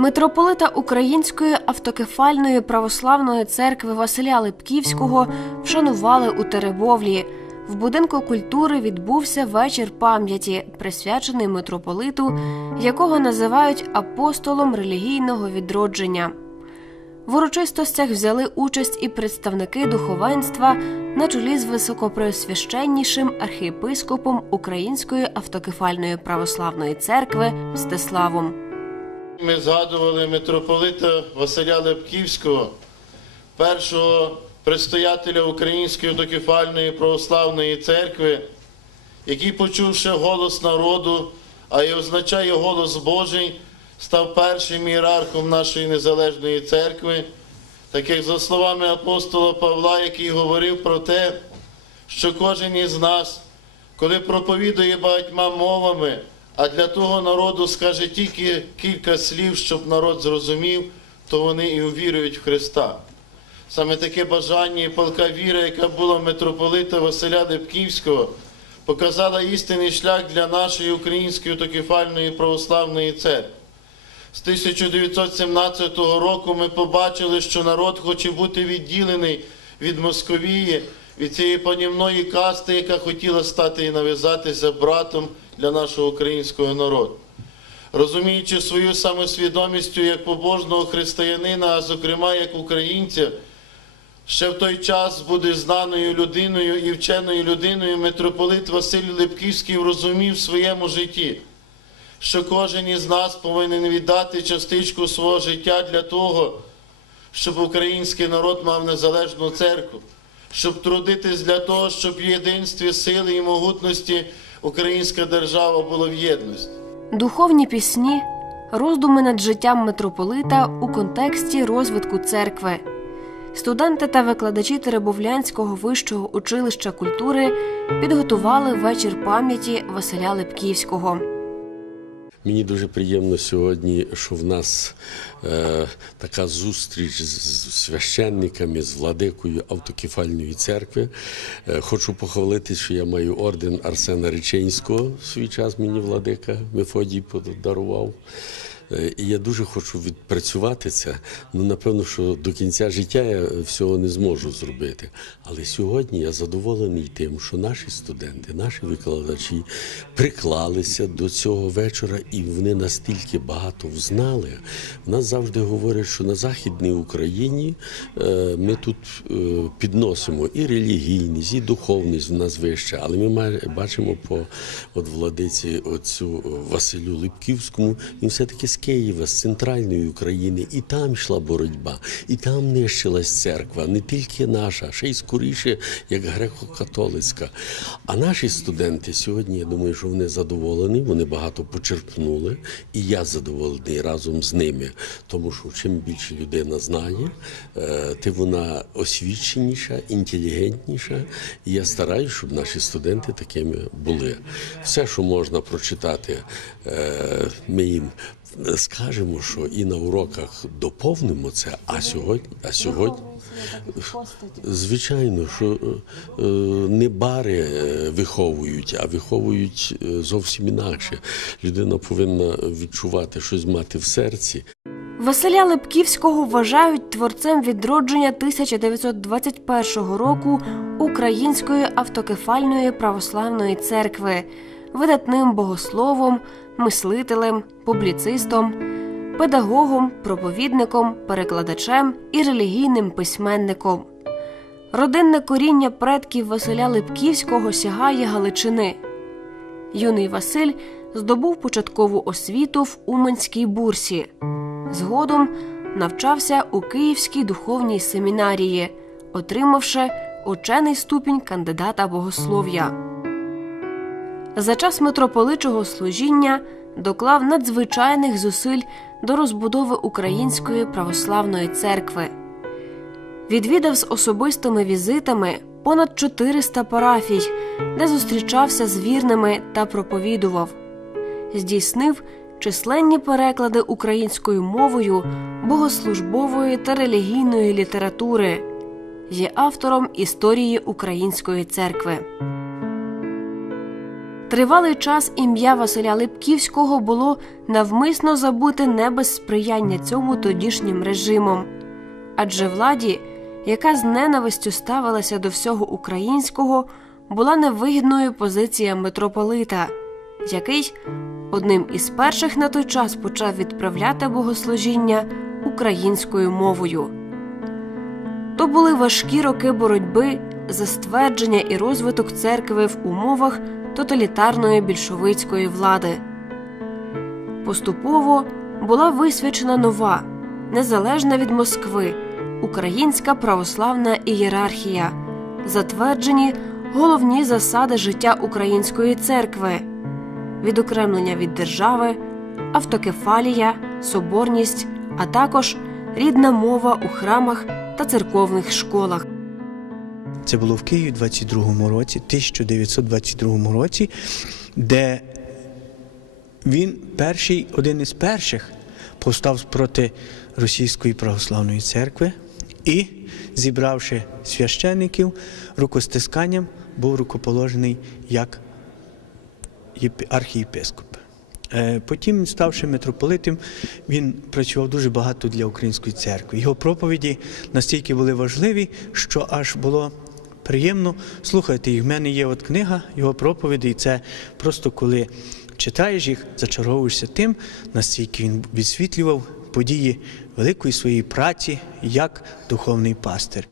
Митрополита Української автокефальної православної церкви Василя Липківського вшанували у Теребовлі. В будинку культури відбувся вечір пам'яті, присвячений митрополиту, якого називають апостолом релігійного відродження. В урочистостях взяли участь і представники духовенства на чолі з високопреосвященнішим архієпископом Української автокефальної православної церкви Мстиславом. Ми згадували митрополита Василя Лепківського, першого предстоятеля Української докефальної православної церкви, який, почувши голос народу, а й означає голос Божий, став першим ієрархом нашої незалежної церкви, так як за словами апостола Павла, який говорив про те, що кожен із нас, коли проповідує багатьма мовами, а для того народу скаже тільки кілька слів, щоб народ зрозумів, то вони і увірують в Христа. Саме таке бажання і палка віра, яка була митрополита Василя Лепківського, показала істинний шлях для нашої української токефальної православної церкви. З 1917 року ми побачили, що народ хоче бути відділений від Московії, від цієї панівної касти, яка хотіла стати і нав'язатися братом для нашого українського народу. Розуміючи свою самосвідомістю як побожного християнина, а зокрема як українця, ще в той час буде знаною людиною і вченою людиною митрополит Василь Липківський розумів в своєму житті що кожен із нас повинен віддати частичку свого життя для того, щоб український народ мав незалежну церкву, щоб трудитись для того, щоб в єдинстві сили і могутності українська держава була в єдності. Духовні пісні, роздуми над життям митрополита у контексті розвитку церкви. Студенти та викладачі Теребовлянського вищого училища культури підготували вечір пам'яті Василя Липківського. Мені дуже приємно сьогодні, що в нас е, така зустріч з священниками, з владикою автокефальної церкви. Е, хочу похвалити, що я маю орден Арсена Реченського. В свій час мені владика Мефодій подарував. Е, І я дуже хочу відпрацювати це. Ну, напевно, що до кінця життя я всього не зможу зробити. Але сьогодні я задоволений тим, що наші студенти, наші викладачі приклалися до цього вечора, і вони настільки багато взнали. В нас завжди говорять, що на Західній Україні е, ми тут е, підносимо і релігійність, і духовність в нас вища. Але ми бачимо по от владиці оцю Василю Липківському, він все-таки з Києва, з центральної України, і там йшла боротьба, і там нищилась церква, не тільки наша, ще й скоріше, як греко-католицька. А наші студенти сьогодні, я думаю, що вони задоволені, вони багато почерпнули, і я задоволений разом з ними. Тому що чим більше людина знає, е, тим вона освіченіша, інтелігентніша. І я стараюся, щоб наші студенти такими були. Все, що можна прочитати, е, ми їм скажемо, що і на уроках доповнимо це. А сьогодні, а сьогодні звичайно, що е, е, не бари е, виховують, а виховують зовсім інакше. Людина повинна відчувати щось мати в серці. Василя Липківського вважають творцем відродження 1921 року Української автокефальної православної церкви, видатним богословом, мислителем, публіцистом, педагогом, проповідником, перекладачем і релігійним письменником. Родинне коріння предків Василя Липківського сягає Галичини. Юний Василь здобув початкову освіту в Уманській бурсі. Згодом навчався у Київській духовній семінарії, отримавши учений ступінь кандидата богослов'я. За час митрополичого служіння доклав надзвичайних зусиль до розбудови Української православної церкви. Відвідав з особистими візитами понад 400 парафій, де зустрічався з вірними та проповідував. Здійснив численні переклади українською мовою богослужбової та релігійної літератури. Є автором історії української церкви. Тривалий час ім'я Василя Липківського було навмисно забуте не без сприяння цьому тодішнім режимом. Адже владі, яка з ненавистю ставилася до всього українського, була невигідною позиція митрополита, який одним із перших на той час почав відправляти богослужіння українською мовою. То були важкі роки боротьби за ствердження і розвиток церкви в умовах тоталітарної більшовицької влади. Поступово була висвячена нова, незалежна від Москви, українська православна ієрархія, затверджені головні засади життя української церкви, відокремлення від держави, автокефалія, соборність, а також рідна мова у храмах та церковних школах. Це було в Києві в 22-му році, 1922 році, де він перший, один із перших повстав проти Російської православної церкви і, зібравши священників, рукостисканням був рукоположений як архієпископ. Е, Потім, ставши митрополитом, він працював дуже багато для української церкви. Його проповіді настільки були важливі, що аж було приємно слухати їх. В мене є от книга його проповідей. Це просто коли читаєш їх, зачаровуєшся тим, настільки він відсвітлював події великої своєї праці як духовний пастир.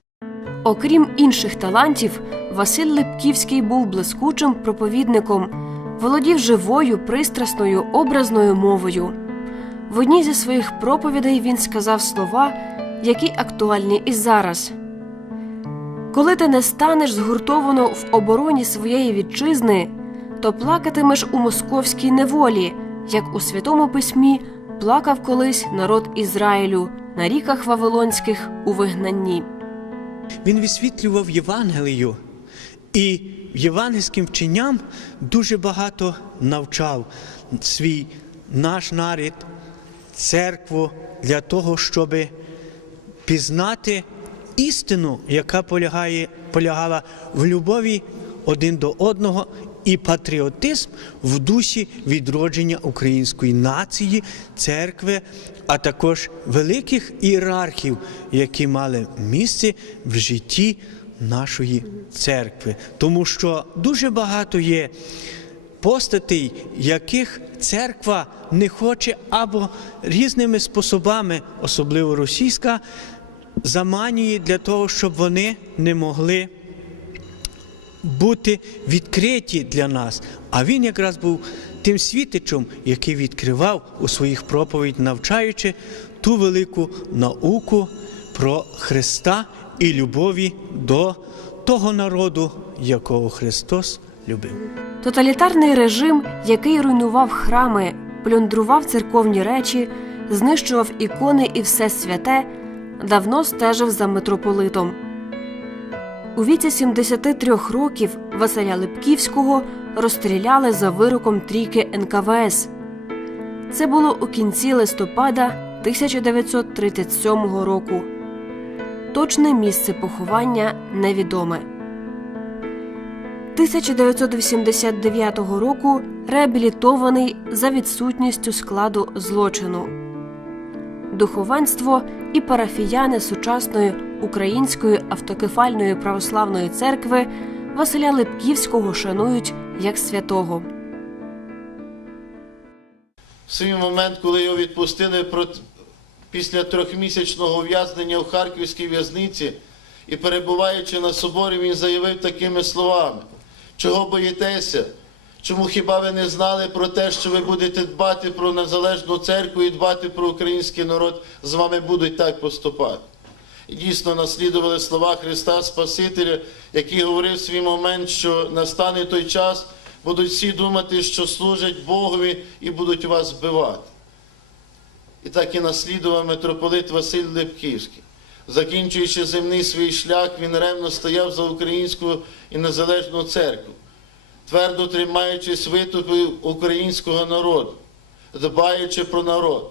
Окрім інших талантів, Василь Липківський був блискучим проповідником, володів живою, пристрасною, образною мовою. В одній зі своїх проповідей він сказав слова, які актуальні і зараз. Коли ти не станеш згуртовано в обороні своєї вітчизни, то плакатимеш у московській неволі, як у святому письмі плакав колись народ Ізраїлю на ріках Вавилонських у вигнанні. Він висвітлював Євангелію і євангельським вченням дуже багато навчав свій наш нарід, церкву для того, щоб пізнати істину, яка полягає, полягала в любові один до одного. І патріотизм в дусі відродження української нації, церкви, а також великих ієрархів, які мали місце в житті нашої церкви. Тому що дуже багато є постатей, яких церква не хоче або різними способами, особливо російська, заманює для того, щоб вони не могли бути відкриті для нас. А він якраз був тим світичем, який відкривав у своїх проповідь, навчаючи ту велику науку про Христа і любові до того народу, якого Христос любив. Тоталітарний режим, який руйнував храми, плюндрував церковні речі, знищував ікони і все святе, давно стежив за митрополитом. У віці 73 років Василя Липківського розстріляли за вироком трійки НКВС. Це було у кінці листопада 1937 року. Точне місце поховання невідоме. 1989 року реабілітований за відсутністю складу злочину. Духовенство і парафіяни сучасної української автокефальної православної церкви Василя Липківського шанують як святого. В свій момент, коли його відпустили після трьохмісячного ув'язнення в Харківській в'язниці і перебуваючи на соборі, він заявив такими словами: чого боїтеся? Чому хіба ви не знали про те, що ви будете дбати про незалежну церкву і дбати про український народ, з вами будуть так поступати? І дійсно наслідували слова Христа Спасителя, який говорив в свій момент, що настане той час, будуть всі думати, що служать Богові і будуть вас вбивати. І так і наслідував митрополит Василь Липківський. Закінчуючи земний свій шлях, він ревно стояв за українську і незалежну церкву, твердо тримаючись витупів українського народу, дбаючи про народ.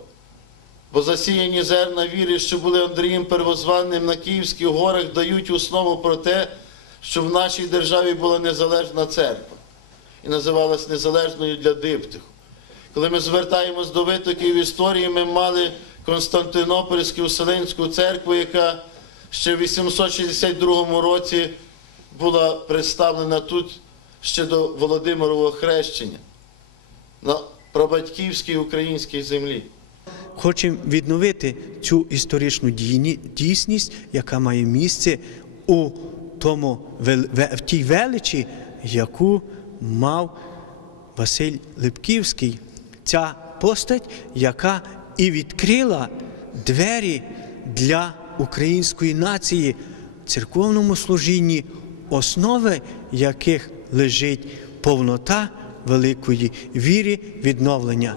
Бо засіяні зерна віри, що були Андрієм Первозванним на Київських горах, дають основу про те, що в нашій державі була незалежна церква. і називалась Незалежною для диптиху. Коли ми звертаємось до витоків історії, ми мали Константинопольську Вселенську церкву, яка ще в 862 році була представлена тут ще до Володимирового хрещення на прабатьківській українській землі. Хочемо відновити цю історичну дійсність, яка має місце у тому в тій величі, яку мав Василь Липківський. Ця постать, яка і відкрила двері для української нації в церковному служінні, основи яких лежить повнота великої віри відновлення.